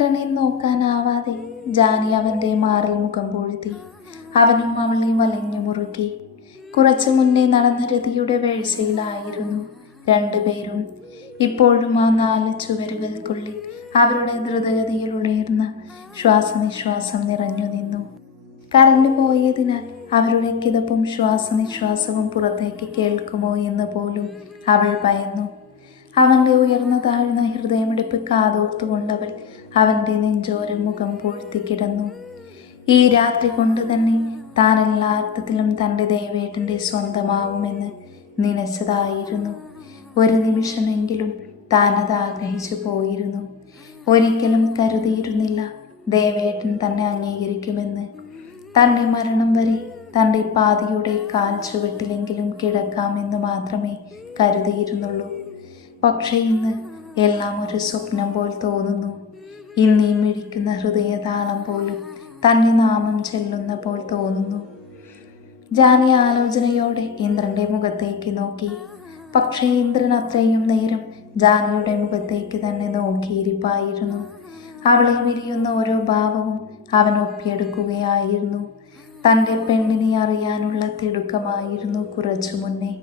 ഇന്ദ്രനെ നോക്കാനാവാതെ ജാനി അവന്റെ മാറിൽ മുഖം പൊഴുതി അവനും അവളെയും വലഞ്ഞു മുറുക്കി. കുറച്ചു മുന്നേ നടന്ന രതിയുടെ വീഴ്ചയിലായിരുന്നു രണ്ടുപേരും. ഇപ്പോഴും ആ നാല് ചുവരുകൾക്കുള്ളിൽ അവരുടെ ദ്രുതഗതിയിൽ ഉയർന്ന ശ്വാസനിശ്വാസം നിറഞ്ഞു നിന്നു. കറണ്ട് പോയതിനാൽ അവരുടെ കിതപ്പും ശ്വാസനിശ്വാസവും പുറത്തേക്ക് കേൾക്കുമോ എന്ന് പോലും അവൾ ഭയന്നു. അവന്റെ ഉയർന്നു താഴ്ന്ന ഹൃദയമിടിപ്പ് കാതോർത്തുകൊണ്ടവൾ അവന്റെ നെഞ്ചോരം മുഖം പൂഴ്ത്തി കിടന്നു. ഈ രാത്രി കൊണ്ട് തന്നെ താൻ എല്ലാ അർത്ഥത്തിലും തന്റെ ദേവേട്ടന്റെ സ്വന്തമാവുമെന്ന് നനച്ചതായിരുന്നു. ഒരു നിമിഷമെങ്കിലും താൻ അത് ആഗ്രഹിച്ചു പോയിരുന്നു. ഒരിക്കലും കരുതിയിരുന്നില്ല ദേവേട്ടൻ തന്നെ അംഗീകരിക്കുമെന്ന്. തന്റെ മരണം വരെ തന്റെ പാതിയുടെ കാൽ ചുവട്ടിലെങ്കിലും കിടക്കാമെന്ന് മാത്രമേ കരുതിയിരുന്നുള്ളൂ. പക്ഷേ ഇന്ന് എല്ലാം ഒരു സ്വപ്നം പോൽ തോന്നുന്നു. ഇന്നീ മിടിക്കുന്ന ഹൃദയതാളം പോലും തന്നെ നാമം ചെല്ലുന്ന പോൽ തോന്നുന്നു. ജാനി ആലോചനയോടെ ഇന്ദ്രന്റെ മുഖത്തേക്ക് നോക്കി. പക്ഷേ ഇന്ദ്രൻ അത്രയും നേരം ജാനിയുടെ മുഖത്തേക്ക് തന്നെ നോക്കിയിരിപ്പായിരുന്നു. അവളെ വിരിയുന്ന ഓരോ ഭാവവും അവൻ ഒപ്പിയെടുക്കുകയായിരുന്നു. തന്റെ പെണ്ണിനെ അറിയാനുള്ള തിടുക്കമായിരുന്നു കുറച്ചു മുന്നേ.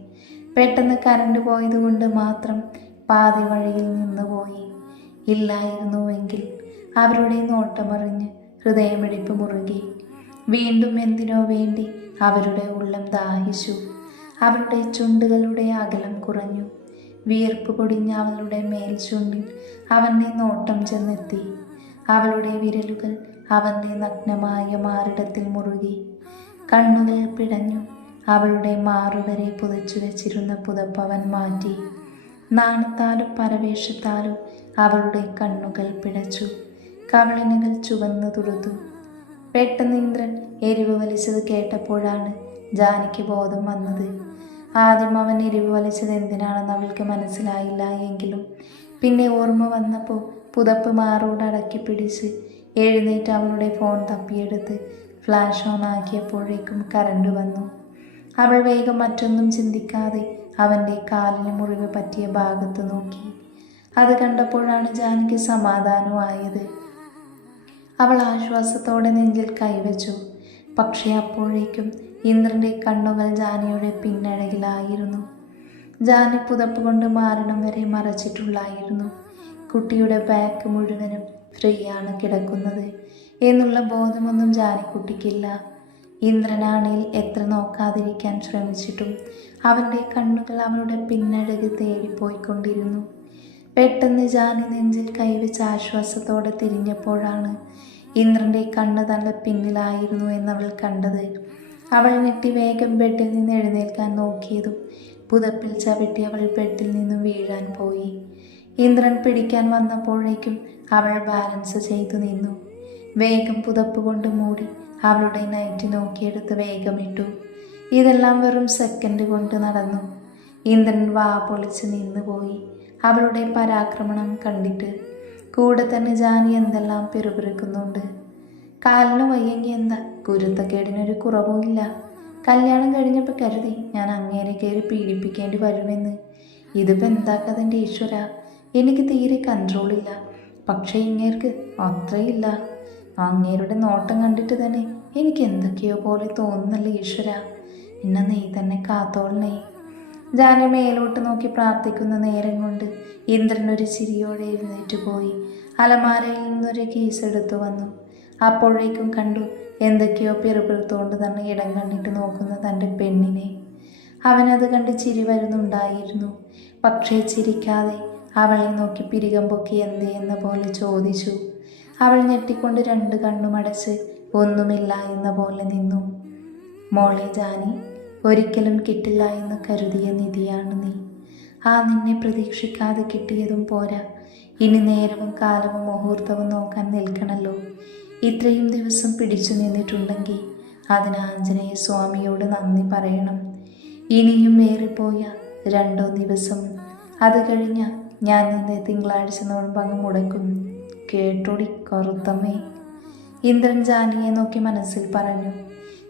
പെട്ടെന്ന് കരണ്ട് പോയതുകൊണ്ട് മാത്രം പാതി വഴിയിൽ നിന്നുപോയി ഇല്ലായിരുന്നുവെങ്കിൽ അവരുടെ നോട്ടമറിഞ്ഞ് ഹൃദയമിടിപ്പ് മുറുകി. വീണ്ടും എന്തിനോ വേണ്ടി അവരുടെ ഉള്ളം ദാഹിച്ചു. അവരുടെ ചുണ്ടുകളുടെ അകലം കുറഞ്ഞു. വിയർപ്പ് പൊടിഞ്ഞ അവളുടെ മേൽ ചുണ്ടിൽ അവന്റെ നോട്ടം ചെന്നെത്തി. അവളുടെ വിരലുകൾ അവന്റെ നഗ്നമായ മാറിടത്തിൽ മുറുകി. കണ്ണുകൾ പിടഞ്ഞു അവളുടെ മാറുവരെ പുതച്ചു വെച്ചിരുന്ന പുതപ്പ് അവൻ മാറ്റി. നാണത്താലും പരവേഷത്താലും അവളുടെ കണ്ണുകൾ പിടച്ചു. കവളിനുകൾ ചുവന്നു തുടുത്തു പെട്ടെന്ന് ഇന്ദ്രൻ എരിവ് വലിച്ചത് കേട്ടപ്പോഴാണ് ജാനിക്ക് ബോധം വന്നത്. ആദ്യം അവൻ എരിവ് വലിച്ചത് എന്തിനാണെന്ന് അവൾക്ക് മനസ്സിലായില്ല എങ്കിലും പിന്നെ ഓർമ്മ വന്നപ്പോൾ പുതപ്പ് മാറോട് അടക്കി പിടിച്ച് എഴുന്നേറ്റ് അവളുടെ ഫോൺ തപ്പിയെടുത്ത് ഫ്ലാഷ് ഓൺ ആക്കിയപ്പോഴേക്കും കറണ്ട് വന്നു. അവൾ വേഗം മറ്റൊന്നും ചിന്തിക്കാതെ അവന്റെ കാലിന് മുറിവ് പറ്റിയ ഭാഗത്ത് നോക്കി. അത് കണ്ടപ്പോഴാണ് ജാനകി സമാധാനമായത്. അവൾ ആശ്വാസത്തോടെ നെഞ്ചിൽ കൈവച്ചു. പക്ഷേ അപ്പോഴേക്കും ഇന്ദ്രന്റെ കണ്ണുകൾ ജാനിയുടെ പിന്നഴകിലായിരുന്നു. ജാനി പുതപ്പ് കൊണ്ട് മാരണം വരെ മറച്ചിട്ടുള്ളായിരുന്നു. കുട്ടിയുടെ ബാക്ക് മുഴുവനും ഫ്രീയാണ് കിടക്കുന്നത്. എന്നുള്ള ബോധമൊന്നും ജാനിക്കുട്ടിക്കില്ല ഇന്ദ്രനാണിൽ എത്ര നോക്കാതിരിക്കാൻ ശ്രമിച്ചിട്ടും അവന്റെ കണ്ണുകൾ അവളുടെ പിന്നഴക് തേടിപ്പോയിക്കൊണ്ടിരുന്നു. പെട്ടെന്ന് ജാനി നെഞ്ചിൽ കൈവച്ച ആശ്വാസത്തോടെ തിരിഞ്ഞപ്പോഴാണ് ഇന്ദ്രന്റെ കണ്ണ് തന്റെ പിന്നിലായിരുന്നു എന്നവൾ കണ്ടത്. അവൾ ഞെട്ടി വേഗം ബെഡിൽ നിന്ന് എഴുന്നേൽക്കാൻ നോക്കിയതും പുതപ്പിൽ ചവിട്ടി അവൾ ബെഡിൽ നിന്നും വീഴാൻ പോയി. ഇന്ദ്രൻ പിടിക്കാൻ വന്നപ്പോഴേക്കും അവൾ ബാലൻസ് ചെയ്തു നിന്നു. വേഗം പുതപ്പ് കൊണ്ട് മൂടി അവളുടെ നൈറ്റ് നോക്കിയെടുത്ത് വേഗമിട്ടു ഇതെല്ലാം വെറും സെക്കൻഡ് കൊണ്ട് നടന്നു. ഇന്ദ്രൻ വാ പൊളിച്ച് നിന്നുപോയി അവളുടെ പരാക്രമണം കണ്ടിട്ട്. കൂടെ തന്നെ ജാനി എന്തെല്ലാം പിറുപിറുക്കുന്നുണ്ട് കാലിന് വയ്യെങ്കിൽ എന്താ? ഗുരുത്തക്കേടിനൊരു കുറവുമില്ല കല്യാണം കഴിഞ്ഞപ്പോൾ കരുതി ഞാൻ അങ്ങേരെ കയറി പീഡിപ്പിക്കേണ്ടി വരുമെന്ന്. ഇതിപ്പോൾ എന്താക്കതിന്റെ ഈശ്വര? എനിക്ക് തീരെ കൺട്രോളില്ല പക്ഷേ ഇങ്ങേർക്ക് അത്രയില്ല. അങ്ങേരുടെ നോട്ടം കണ്ടിട്ട് തന്നെ എനിക്ക് എന്തൊക്കെയോ പോലെ തോന്നുന്നല്ലേ ഈശ്വര. എന്നെ നീ തന്നെ കാത്തോളണേ. ജാന മേലോട്ട് നോക്കി പ്രാർത്ഥിക്കുന്ന നേരം കൊണ്ട് ഇന്ദ്രൻ ഒരു ചിരിയോടെ എഴുന്നേറ്റ് പോയി. അലമാരയിൽ നിന്നൊരു കേസ് എടുത്തു വന്നു. അപ്പോഴേക്കും കണ്ടു എന്തൊക്കെയോ പിറുപിറുത്തുകൊണ്ട് തന്നെ ഇടം കണ്ടിട്ട് നോക്കുന്ന തന്റെ പെണ്ണിനെ. അവനത് കണ്ട് ചിരി വരുന്നുണ്ടായിരുന്നു. പക്ഷേ ചിരിക്കാതെ അവളെ നോക്കി പിരികം പൊക്കി എന്തേ എന്ന പോലെ ചോദിച്ചു. അവൾ ഞെട്ടിക്കൊണ്ട് രണ്ട് കണ്ണുമടച്ച് ഒന്നുമില്ല എന്ന പോലെ നിന്നു. മോളെ ജാനി ഒരിക്കലും കിട്ടില്ല എന്ന് കരുതിയ നിധിയാണ് നീ. ആ നിന്നെ പ്രതീക്ഷിക്കാതെ കിട്ടിയതും പോരാ. ഇനി നേരവും കാലവും മുഹൂർത്തവും നോക്കാൻ നിൽക്കണല്ലോ. ഇത്രയും ദിവസം പിടിച്ചു നിന്നിട്ടുണ്ടെങ്കിൽ അതിന് ആഞ്ജനേയ സ്വാമിയോട് നന്ദി പറയണം. ഇനിയും ഏറിപ്പോയ രണ്ടോ ദിവസം. അത് കഴിഞ്ഞ ഞാൻ നിന്നെ തിങ്കളാഴ്ച നോമ്പങ്ങ് മുടക്കും. കേട്ടോടി കറുത്തമ്മേ. ഇന്ദ്രൻ ജാനിയെ നോക്കി മനസ്സിൽ പറഞ്ഞു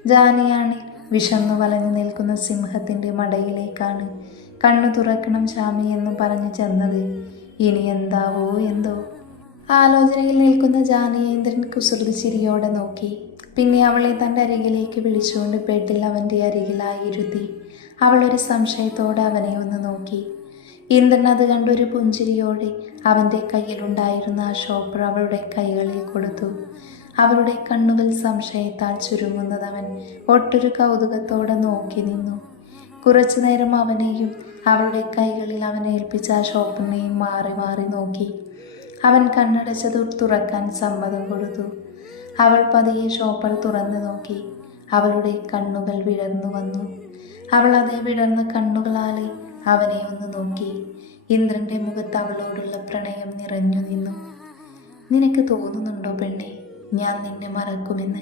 ജാനിയാണ് വിഷന്നു വലഞ്ഞു നിൽക്കുന്ന സിംഹത്തിന്റെ മടയിലേക്കാണ്. കണ്ണു തുറക്കണം ശാമി എന്ന് പറഞ്ഞു ചെന്നത്. ഇനി എന്താവോ എന്തോ. ആലോചനയിൽ നിൽക്കുന്ന ജാനിയെ ഇന്ദ്രൻ കുസൃതി ചിരിയോടെ നോക്കി. പിന്നെ അവളെ തന്റെ അരികിലേക്ക് വിളിച്ചുകൊണ്ട് ബെഡിൽ അവന്റെ അരികിലായി ഇരുത്തി. അവൾ ഒരു സംശയത്തോടെ അവനെ ഒന്ന് നോക്കി. ഇന്ദ്രൻ കണ്ടൊരു പുഞ്ചിരിയോടെ അവന്റെ കയ്യിലുണ്ടായിരുന്ന ആ ഷോപ്പർ അവളുടെ കൈകളിൽ കൊടുത്തു അവളുടെ കണ്ണുകൾ സംശയത്താൽ ചുരുങ്ങുന്നത് അവൻ ഒട്ടൊരു കൗതുകത്തോടെ നോക്കി നിന്നു. കുറച്ചു നേരം അവനെയും അവളുടെ കൈകളിൽ അവനെ ഏൽപ്പിച്ച ആ ഷോപ്പറിനെയും മാറി മാറി നോക്കി. അവൻ കണ്ണടച്ചത് തുറക്കാൻ സമ്മതം കൊടുത്തു. അവൾ പതിയെ ഷോപ്പർ തുറന്നു നോക്കി. അവളുടെ കണ്ണുകൾ വിടർന്നു വന്നു. അവൾ അതേ വിടർന്ന കണ്ണുകളാലെ അവനെ ഒന്ന് നോക്കി. ഇന്ദ്രന്റെ മുഖത്ത് അവളോടുള്ള പ്രണയം നിറഞ്ഞു നിന്നു. നിനക്ക് തോന്നുന്നുണ്ടോ പെണ്ണെ? ഞാൻ നിന്നെ മറക്കുമെന്ന്.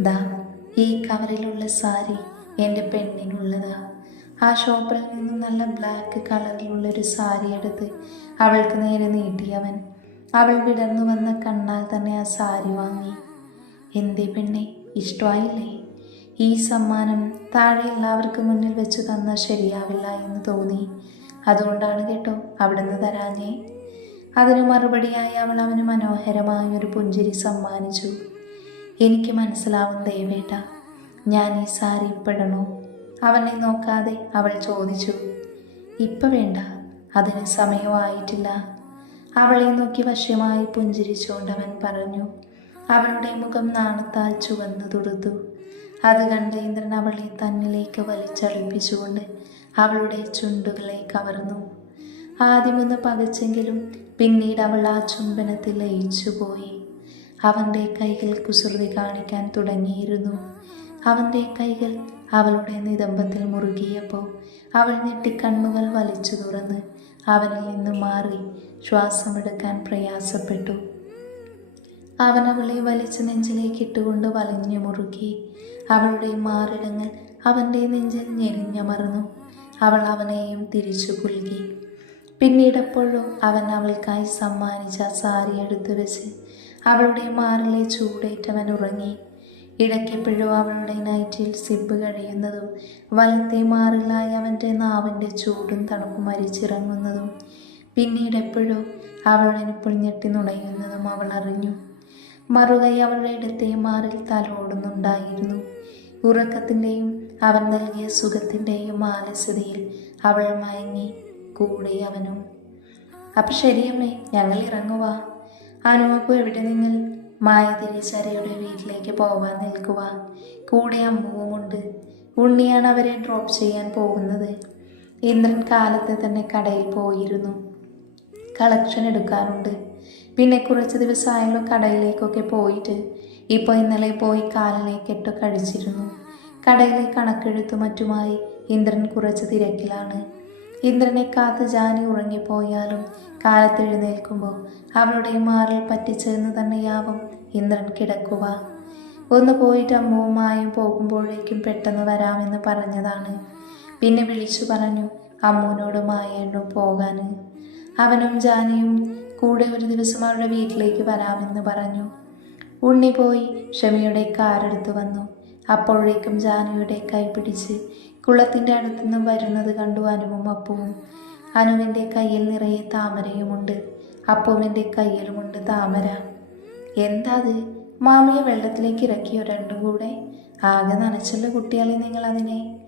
ദാ ഈ കവറിലുള്ള സാരി എന്റെ പെണ്ണിനുള്ളതാ. ആ ഷോപ്പിൽ നിന്നും നല്ല ബ്ലാക്ക് കളറിലുള്ള ഒരു സാരി എടുത്ത് അവൾക്ക് നേരെ നീട്ടിയവൻ അവൾ വിടർന്നു വന്ന കണ്ണാൽ തന്നെ ആ സാരി വാങ്ങി. എന്തേ പെണ്ണെ ഇഷ്ടമായില്ലേ? ഈ സമ്മാനം താഴെ എല്ലാവർക്കും മുന്നിൽ വെച്ച് തന്ന ശരിയാവില്ല എന്ന് തോന്നി. അതുകൊണ്ടാണ് കേട്ടോ അവിടുന്ന് തരാഞ്ഞേ. അതിന് മറുപടിയായി അവൾ അവന് മനോഹരമായ ഒരു പുഞ്ചിരി സമ്മാനിച്ചു. എനിക്ക് മനസ്സിലാവും ദേവേട്ട ഞാൻ ഈ സാരി ഇപ്പിടണോ? അവനെ നോക്കാതെ അവൾ ചോദിച്ചു. ഇപ്പം വേണ്ട. അതിന് സമയമായിട്ടില്ല അവളെ നോക്കി വശ്യമായി പുഞ്ചിരിച്ചുകൊണ്ട് അവൻ പറഞ്ഞു. അവളുടെ മുഖം നാണത്താൽ ചുവന്നു തുടുത്തു. അത് കണ്ട് ഇന്ദ്രൻ അവളെ തന്നിലേക്ക് വലിച്ചളിപ്പിച്ചുകൊണ്ട് അവളുടെ ചുണ്ടുകളെ കവർന്നു. ആദ്യമൊന്ന് പകച്ചെങ്കിലും പിന്നീട് അവൾ ആ ചുംബനത്തിൽ ലയിച്ചുപോയി. അവന്റെ കൈകൾ കുസൃതി കാണിക്കാൻ തുടങ്ങിയിരുന്നു. അവന്റെ കൈകൾ അവളുടെ നിതംബത്തിൽ മുറുകിയപ്പോൾ അവൾ ഞെട്ടി കണ്ണുകൾ വലിച്ചു തുറന്ന് അവനിൽ നിന്ന് മാറി ശ്വാസമെടുക്കാൻ പ്രയാസപ്പെട്ടു. അവൻ അവളെ വലിച്ച് നെഞ്ചിലേക്ക് ഇട്ടുകൊണ്ട് വലിഞ്ഞു മുറുക്കി അവളുടെ മാറിടങ്ങൾ അവന്റെ നെഞ്ചിൽ ഞെരിഞ്ഞമർന്നു. അവൾ അവനെയും തിരിച്ചു കുലുക്കി പിന്നീടെപ്പോഴോ അവൻ അവൾക്കായി സമ്മാനിച്ച സാരി എടുത്തു വെച്ച് അവളുടെ മാറിലെ ചൂടേറ്റവൻ ഉറങ്ങി. ഇടയ്ക്കെപ്പോഴോ അവളുടെ നൈറ്റിൽ സിബ് കഴിയുന്നതും വലത്തെ മാറിലായി അവന്റെ നാവിന്റെ ചൂടും തണുപ്പും അരിച്ചിറങ്ങുന്നതും പിന്നീട് എപ്പോഴോ അവളുടെ നിപ്പിൾ ഞെട്ടി നുണയുന്നതും അവൾ അറിഞ്ഞു. മറുകൈ അവളുടെ ഇടത്തെ മാറിൽ തലോടുന്നുണ്ടായിരുന്നു. ഉറക്കത്തിന്റെയും അവൻ നൽകിയ സുഖത്തിന്റെയും മാനസികതയിൽ അവൾ മയങ്ങി കൂടെ അവനും. അപ്പം ശരിയമ്മേ ഞങ്ങൾ ഇറങ്ങുക അനുവപ്പ് എവിടെ നിങ്ങൾ മായ തിരിച്ചരയുടെ വീട്ടിലേക്ക് പോവാൻ നിൽക്കുക കൂടെ അമ്മുവുമുണ്ട് ഉണ്ണിയാണ് അവരെ ഡ്രോപ്പ് ചെയ്യാൻ പോകുന്നത്. ഇന്ദ്രൻ കാലത്ത് തന്നെ കടയിൽ പോയിരുന്നു. കളക്ഷൻ എടുക്കാറുണ്ട് പിന്നെ കുറച്ച് ദിവസമായാലും കടയിലേക്കൊക്കെ പോയിട്ട്. ഇപ്പോൾ ഇന്നലെ പോയി കാലിലേക്കിട്ട് കഴിച്ചിരുന്നു. കടയിലെ കണക്കെഴുത്തു മറ്റുമായി ഇന്ദ്രൻ കുറച്ച് തിരക്കിലാണ്. ഇന്ദ്രനെ കാത്ത് ജാനി ഉറങ്ങിപ്പോയാലും കാലത്ത് എഴുന്നേൽക്കുമ്പോൾ അവളുടെ മാറിൽ പറ്റിച്ചെന്ന് തന്നെയാവും ഇന്ദ്രൻ കിടക്കുക. ഒന്ന് പോയിട്ട് അമ്മുവുമായും പോകുമ്പോഴേക്കും പെട്ടെന്ന് വരാമെന്ന് പറഞ്ഞതാണ്. പിന്നെ വിളിച്ചു പറഞ്ഞു അമ്മുവിനോട് മായേണ്ടു പോകാൻ. അവനും ജാനിയും കൂടെ ഒരു ദിവസം അവരുടെ വീട്ടിലേക്ക് വരാമെന്ന് പറഞ്ഞു. ഉണ്ണി പോയി ഷമിയുടെ കാറെടുത്തു വന്നു. അപ്പോഴേക്കും ജാനുയുടെ കൈ പിടിച്ച് കുളത്തിന്റെ അടുത്തുനിന്ന് വരുന്നത് കണ്ടു അനുവും അപ്പുവും. അനുവിന്റെ കയ്യിൽ നിറയെ താമരയുമുണ്ട്. അപ്പുവിന്റെ കയ്യിലുമുണ്ട് താമര. എന്താത്? മാമിയെ വെള്ളത്തിലേക്ക് ഇറക്കിയോ രണ്ടും കൂടെ? ആകെ നനച്ചല്ലോ കുട്ടികളെ നിങ്ങൾ അതിനെ.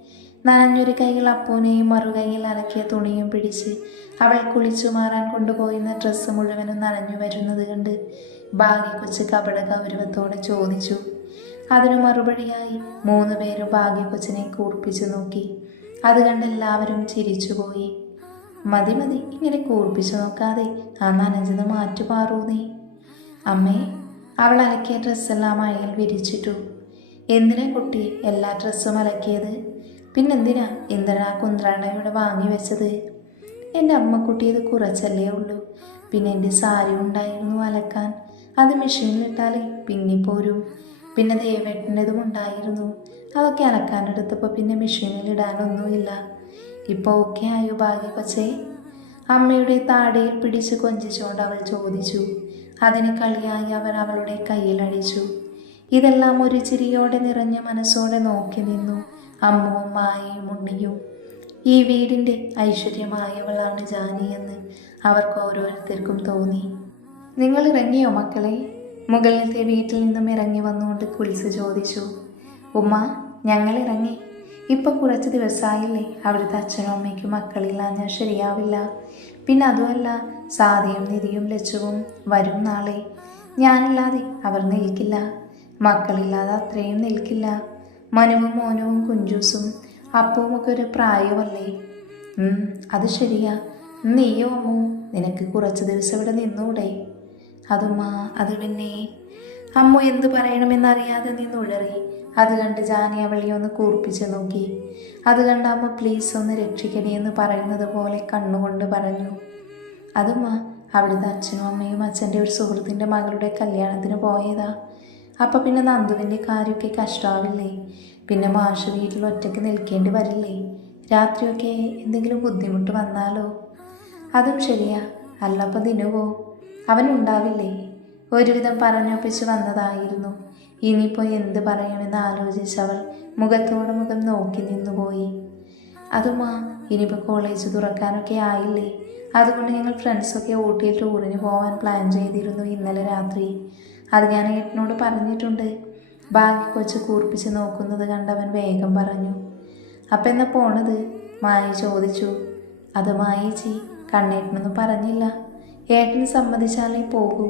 നനഞ്ഞൊരു കൈകൾ അപ്പൂനെയും മറുകൈയിൽ അലക്കിയ തുണിയും പിടിച്ച് അവൾ കുളിച്ചു മാറാൻ കൊണ്ടുപോയിരുന്ന ഡ്രസ്സ് മുഴുവനും നനഞ്ഞു വരുന്നത് കണ്ട് ഭാഗ്യ കൊച്ച് കപട ഗൗരവത്തോടെ ചോദിച്ചു. അതിനു മറുപടിയായി മൂന്ന് പേരും ഭാഗ്യ കൊച്ചിനെ കൂർപ്പിച്ചു നോക്കി. അത് കണ്ട് എല്ലാവരും ചിരിച്ചുപോയി. മതി മതി ഇങ്ങനെ കൂർപ്പിച്ചു നോക്കാതെ ആ നനഞ്ഞത് മാറ്റു പാറൂ നീ. അമ്മേ അവൾ അലക്കിയ ഡ്രസ്സെല്ലാം അയൽ വിരിച്ചിട്ടു. എന്തിനാ കുട്ടി എല്ലാ ഡ്രസ്സും അലക്കിയത്? പിന്നെന്തിനാ ഇന്ദ്രനാ കുന്ത്രാണയുടെ വാങ്ങി വെച്ചത്? എന്റെ അമ്മക്കുട്ടി ഇത് കുറച്ചല്ലേ ഉള്ളൂ. പിന്നെ എന്റെ സാരി ഉണ്ടായിരുന്നു അലക്കാൻ. അത് മെഷീനിലിട്ടാലേ പിന്നെ പോരും പിന്നെ ദേവേട്ടന്റെതും ഉണ്ടായിരുന്നു. അതൊക്കെ അലക്കാനെടുത്തപ്പോൾ പിന്നെ മെഷീനിൽ ഇടാനൊന്നുമില്ല ഇപ്പോൾ ഓക്കെ ആയോ ഭാഗ്യ കൊച്ചേ? അമ്മയുടെ താടിയിൽ പിടിച്ച് കൊഞ്ചിച്ചുകൊണ്ട് അവൾ ചോദിച്ചു. അതിന് കളിയായി അവർ അവളുടെ കയ്യിൽ അടിച്ചു ഇതെല്ലാം ഒരു ചിരിയോടെ നിറഞ്ഞ മനസ്സോടെ നോക്കി നിന്നു അമ്മവും മായയും ഉണ്ണിയും. ഈ വീടിന്റെ ഐശ്വര്യമായവളാണ് ജാനി എന്ന് അവർക്ക് ഓരോരുത്തർക്കും തോന്നി. നിങ്ങൾ ഇറങ്ങിയോ മക്കളെ? മുകളിലത്തെ വീട്ടിൽ നിന്നും ഇറങ്ങി വന്നുകൊണ്ട് കുൽസ് ചോദിച്ചു ഉമ്മ ഞങ്ങൾ ഇറങ്ങി ഇപ്പം കുറച്ച് ദിവസമായില്ലേ അവിടുത്തെ അച്ഛനും അമ്മയ്ക്കും മക്കളില്ലാഞ്ഞാൽ ശരിയാവില്ല. പിന്നെ അതുമല്ല സാദിയും നിധിയും ലച്ചുവും വരും നാളെ. ഞാനില്ലാതെ അവർ നിൽക്കില്ല. മക്കളില്ലാതെ അത്രയും നിൽക്കില്ല. മനുവും മോനവും കുഞ്ചൂസും അപ്പവും ഒരു പ്രായമല്ലേ? അത് ശരിയാ. നീയോ അമ്മോ? നിനക്ക് കുറച്ച് ദിവസം ഇവിടെ നിന്നൂടെ. അതുമ്മാ അത് പിന്നെ. അമ്മു എന്ത് പറയണമെന്നറിയാതെ നിന്നുഴറി അത് കണ്ട് ജാനി അവളെ ഒന്ന് കൂർപ്പിച്ച് നോക്കി. അത് കണ്ട് അമ്മ പ്ലീസ് ഒന്ന് രക്ഷിക്കണേ എന്ന് പറയുന്നത് പോലെ കണ്ണുകൊണ്ട് പറഞ്ഞു. അതുമ്മ അവിടുത്തെ അച്ഛനും അമ്മയും അച്ഛന്റെ ഒരു സുഹൃത്തിന്റെ മകളുടെ കല്യാണത്തിന് പോയതാ. അപ്പം പിന്നെ നന്ദുവിന്റെ കാര്യമൊക്കെ കഷ്ടാവില്ലേ? പിന്നെ മാഷ് വീട്ടിൽ ഒറ്റയ്ക്ക് നിൽക്കേണ്ടി വരില്ലേ? രാത്രിയൊക്കെ എന്തെങ്കിലും ബുദ്ധിമുട്ട് വന്നാലോ? അതും ശരിയാ. അല്ല അപ്പം ദിനുവോ? അവനുണ്ടാവില്ലേ? ഒരുവിധം പറഞ്ഞൊപ്പിച്ചു വന്നതായിരുന്നു. ഇനിയിപ്പോൾ എന്ത് പറയുമെന്ന് ആലോചിച്ചവൾ മുഖത്തോട് മുഖം നോക്കി നിന്നുപോയി. അതുമാ ഇനിയിപ്പോൾ കോളേജ് തുറക്കാനൊക്കെ ആയില്ലേ? അതുകൊണ്ട് ഞങ്ങൾ ഫ്രണ്ട്സൊക്കെ ഊട്ടിയിൽ ടൂറിന് പോകാൻ പ്ലാൻ ചെയ്തിരുന്നു ഇന്നലെ രാത്രി. അത് ഞാൻ ഏട്ടനോട് പറഞ്ഞിട്ടുണ്ട്. ബാക്കി കൊച്ച് കൂർപ്പിച്ച് നോക്കുന്നത് കണ്ടവൻ വേഗം പറഞ്ഞു. അപ്പം എന്നാ പോണത്? മായി ചോദിച്ചു. അത് മായേച്ചി കണ്ണേട്ടനൊന്നും പറഞ്ഞില്ല. ഏട്ടന് സമ്മതിച്ചാലേ പോകൂ.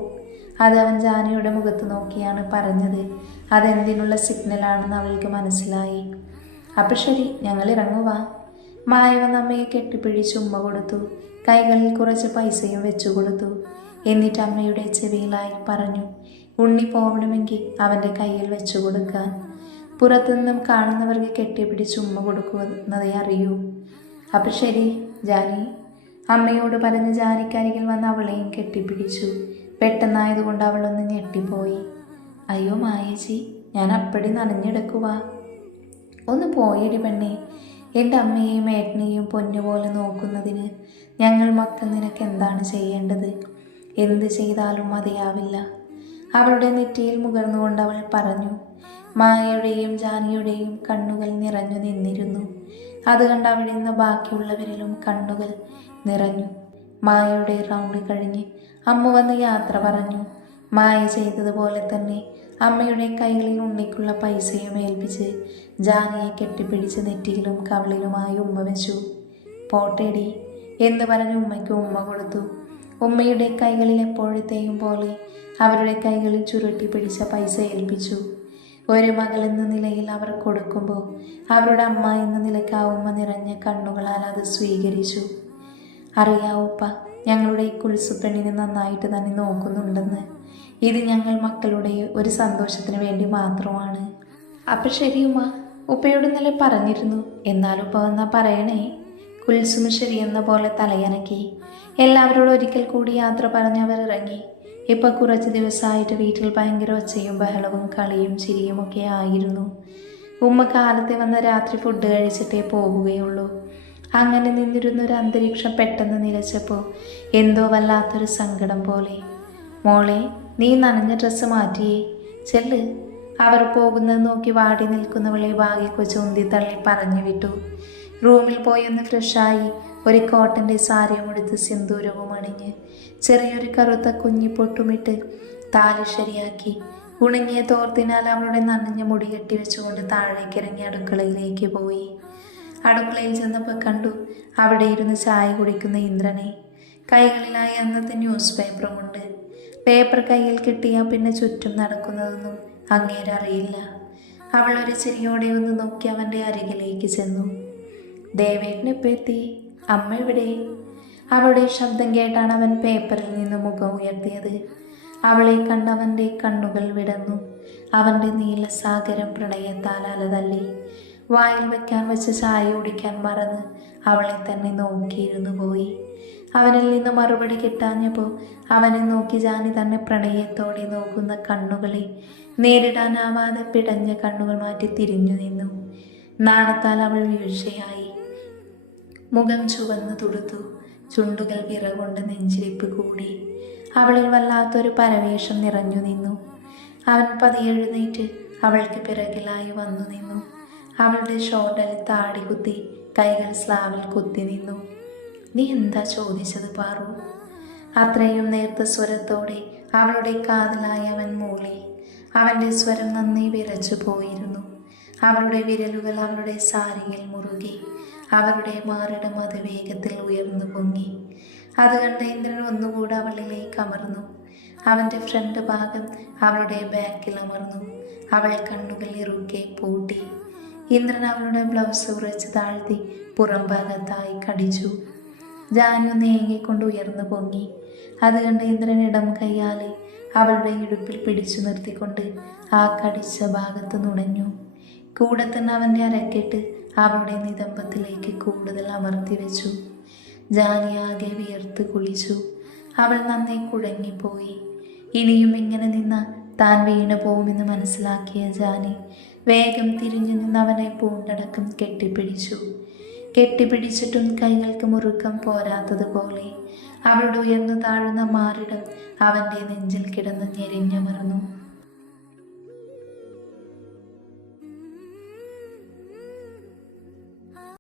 അത് അവൻ ജാനിയുടെ മുഖത്ത് നോക്കിയാണ് പറഞ്ഞത്. അതെന്തിനുള്ള സിഗ്നലാണെന്ന് അവൾക്ക് മനസ്സിലായി. അപ്പം ശരി ഞങ്ങൾ ഇറങ്ങുവാ മായവൻ അമ്മയെ കെട്ടിപ്പിടിച്ച് ഉമ്മ കൊടുത്തു. കൈകളിൽ കുറച്ച് പൈസയും വെച്ചു കൊടുത്തു. എന്നിട്ട് അമ്മയുടെ ചെവിയിലായി പറഞ്ഞു ഉണ്ണി പോവണമെങ്കിൽ അവന്റെ കയ്യിൽ വെച്ചു കൊടുക്കാൻ പുറത്തുനിന്നും കാണുന്നവർക്ക് കെട്ടിപ്പിടിച്ച് ഉമ്മ കൊടുക്കുന്നതേ അറിയൂ. അപ്പം ശരി ജാനി. അമ്മയോട് പറഞ്ഞ് ജാനിക്കരികിൽ വന്ന് അവളെയും കെട്ടിപ്പിടിച്ചു. പെട്ടെന്നായതുകൊണ്ട് അവളൊന്ന് ഞെട്ടിപ്പോയി. അയ്യോ മായേച്ചി ഞാൻ അപ്പടി നനഞ്ഞെടുക്കുക ഒന്ന് പോയടി പെണ്ണേ എന്റെ അമ്മയെയും ഏട്ടനെയും പൊന്നുപോലെ നോക്കുന്നതിന് ഞങ്ങൾ മക്കൾ നിനക്ക് എന്താണ് ചെയ്യേണ്ടത്? എന്ത് ചെയ്താലും മതിയാവില്ല. അവളുടെ നെറ്റിയിൽ മുകർന്നുകൊണ്ട് അവൾ പറഞ്ഞു മായയുടെയും ജാനിയുടെയും കണ്ണുകൾ നിറഞ്ഞു നിന്നിരുന്നു. അത് കണ്ട് അവിടെ നിന്ന് ബാക്കിയുള്ളവരിലും കണ്ണുകൾ നിറഞ്ഞു. മായയുടെ റൗണ്ട് കഴിഞ്ഞ് അമ്മ വന്ന് യാത്ര പറഞ്ഞു. മായ ചെയ്തതുപോലെ തന്നെ അമ്മയുടെ കൈകളിൽ ഉണ്ണിക്കുള്ള പൈസയും ഏൽപ്പിച്ച് ജാനിയെ കെട്ടിപ്പിടിച്ച് നെറ്റിയിലും കവളിലുമായി ഉമ്മ വെച്ചു. പോട്ടേടി എന്ന് പറഞ്ഞ് ഉമ്മയ്ക്ക് ഉമ്മ കൊടുത്തു. ഉമ്മയുടെ കൈകളിൽ എപ്പോഴത്തെയും പോലെ അവരുടെ കൈകളിൽ ചുരുട്ടി പിടിച്ച പൈസ ഏൽപ്പിച്ചു. ഒരു മകൾ എന്ന നിലയിൽ അവർ കൊടുക്കുമ്പോൾ അവരുടെ അമ്മ എന്ന നിലയ്ക്ക് ആ ഉമ്മ നിറഞ്ഞ കണ്ണുകളാൽ അത് സ്വീകരിച്ചു. അറിയാവൂപ്പ ഞങ്ങളുടെ ഈ കുളിസുപ്പെണ്ണിനെ നന്നായിട്ട് തന്നെ നോക്കുന്നുണ്ടെന്ന്. ഇത് ഞങ്ങൾ മക്കളുടെ ഒരു സന്തോഷത്തിന് വേണ്ടി മാത്രമാണ്. അപ്പം ശരി ഉമ്മ. ഉപ്പയോട് ഇന്നലെ പറഞ്ഞിരുന്നു. എന്നാലും ഉപ്പ വന്നാ പറയണേ. കുൽസുമ ശരിയെന്ന പോലെ തലയനക്കി. എല്ലാവരോടും ഒരിക്കൽ കൂടി യാത്ര പറഞ്ഞ് അവർ ഇറങ്ങി ഇപ്പം കുറച്ച് ദിവസമായിട്ട് വീട്ടിൽ ഭയങ്കര ഒച്ചയും ബഹളവും കളിയും ചിരിയും ഒക്കെ ആയിരുന്നു. ഉമ്മ കാലത്തെ വന്ന രാത്രി ഫുഡ് കഴിച്ചിട്ടേ പോകുകയുള്ളൂ അങ്ങനെ നിന്നിരുന്ന ഒരു അന്തരീക്ഷം പെട്ടെന്ന് നിലച്ചപ്പോൾ എന്തോ വല്ലാത്തൊരു സങ്കടം പോലെ. മോളെ നീ നനഞ്ഞ ഡ്രസ്സ് മാറ്റിയേ. ചെല്ല്. അവർ പോകുന്നത് നോക്കി വാടി നിൽക്കുന്നവളെ ഭാഗ്യക്കൊച്ച് ഉന്തി തള്ളി പറഞ്ഞു വിട്ടു. റൂമിൽ പോയി ഒന്ന് ഫ്രഷായി ഒരു കോട്ടന്റെ സാരിയും എടുത്ത് സിന്ദൂരവും അണിഞ്ഞ് ചെറിയൊരു കറുത്ത കുഞ്ഞി പൊട്ടുമിട്ട് താലി ശരിയാക്കി. ഉണങ്ങിയ തോർത്തിനാൽ അവളുടെ നനഞ്ഞ മുടി കെട്ടി വെച്ചുകൊണ്ട് താഴേക്കിറങ്ങി അടുക്കളയിലേക്ക് പോയി. അടുക്കളയിൽ ചെന്നപ്പോൾ കണ്ടു അവിടെ ഇരുന്ന് ചായ കുടിക്കുന്ന ഇന്ദ്രനെ. കൈകളിലായി അന്നത്തെ ന്യൂസ് പേപ്പറുമുണ്ട് പേപ്പർ കയ്യിൽ കിട്ടിയാൽ പിന്നെ ചുറ്റും നടക്കുന്നതൊന്നും അങ്ങേരറിയില്ല അവൾ ഒരു ചിരിയോടെ ഒന്ന് നോക്കി അവന്റെ അരികിലേക്ക് ചെന്നു. ദേവേട്ടനിപ്പോൾ എത്തി അമ്മ എവിടെ? അവളുടെ ശബ്ദം കേട്ടാണ് അവൻ പേപ്പറിൽ നിന്ന് മുഖം ഉയർത്തിയത്. അവളെ കണ്ടവന്റെ കണ്ണുകൾ വിടന്നു അവന്റെ നീലസാഗരം പ്രണയത്താൽ അലതള്ളി. വായിൽ വയ്ക്കാൻ വെച്ച ചായ കുടിക്കാൻ മറന്ന് അവളെ തന്നെ നോക്കിയിരുന്നു പോയി. അവനിൽ നിന്ന് മറുപടി കിട്ടാഞ്ഞപ്പോൾ അവനെ നോക്കി ജാനി തന്നെ പ്രണയത്തോടെ നോക്കുന്ന കണ്ണുകളെ നേരിടാനാവാതെ പിടഞ്ഞ കണ്ണുകൾ മാറ്റി തിരിഞ്ഞു നിന്നു. നാണത്താൽ അവൾ വീഴ്ചയായി. മുഖം ചുവന്നു തുടുത്തു. ചുണ്ടുകൾ വിറകൊണ്ട് നെഞ്ചിരിപ്പ് കൂടി. അവളിൽ വല്ലാത്തൊരു പരവേഷം നിറഞ്ഞു നിന്നു. അവൻ പതിയെഴുന്നേറ്റ് അവൾക്ക് പിറകിലായി വന്നു നിന്നു. അവളുടെ ഷോൾഡറിൽ താടി കുത്തി കൈകൾ സ്ലാവിൽ കുത്തി നിന്നു. നീ എന്താ ചോദിച്ചത് പാറു? അത്രയും നേർത്ത സ്വരത്തോടെ അവളുടെ കാതലായി അവൻ മൂളി. അവന്റെ സ്വരം നന്ദി വിറച്ചു പോയിരുന്നു. അവളുടെ വിരലുകൾ അവളുടെ സാരിയിൽ മുറുകി അവരുടെ മാറിടം അത് വേഗത്തിൽ ഉയർന്നു പൊങ്ങി. അത് കണ്ട ഇന്ദ്രൻ ഒന്നുകൂടെ അവളിലേക്ക് അമർന്നു. അവന്റെ ഫ്രണ്ട് ഭാഗം അവളുടെ ബാക്കിൽ അമർന്നു. അവൾ കണ്ണുകൾ ഇറുക്കെ പൂട്ടി. ഇന്ദ്രൻ അവളുടെ ബ്ലൗസ് ഉറച്ച് താഴ്ത്തി പുറം ഭാഗത്തായി കടിച്ചു. ജാനു നേങ്ങിക്കൊണ്ട് ഉയർന്നു പൊങ്ങി. അത് കണ്ട് ഇന്ദ്രൻ ഇടം കൈയാലെ അവളുടെ ഇടുപ്പിൽ പിടിച്ചു നിർത്തിക്കൊണ്ട് ആ കടിച്ച ഭാഗത്ത് നുണഞ്ഞു. കൂടെ തന്നെ അവന്റെ അരക്കെട്ട് അവളുടെ നിതംബത്തിലേക്ക് കൂടുതൽ അമർത്തി വെച്ചു. ജാനി ആകെ വിയർത്ത് കുളിച്ചു. അവൾ നന്നെ കുഴങ്ങിപ്പോയി. ഇനിയും ഇങ്ങനെ നിന്ന താൻ വീണു പോകുമെന്ന് മനസ്സിലാക്കിയ ജാനി വേഗം തിരിഞ്ഞു നിന്ന് അവനെ പൂണ്ടടക്കം കെട്ടിപ്പിടിച്ചു. കെട്ടിപ്പിടിച്ചിട്ടും കൈകൾക്ക് മുറുക്കം പോരാത്തതുപോലെ അവളുടെ ഉയർന്നു താഴുന്ന മാറിടം അവന്റെ നെഞ്ചിൽ കിടന്ന് ഞെരിഞ്ഞമർന്നു.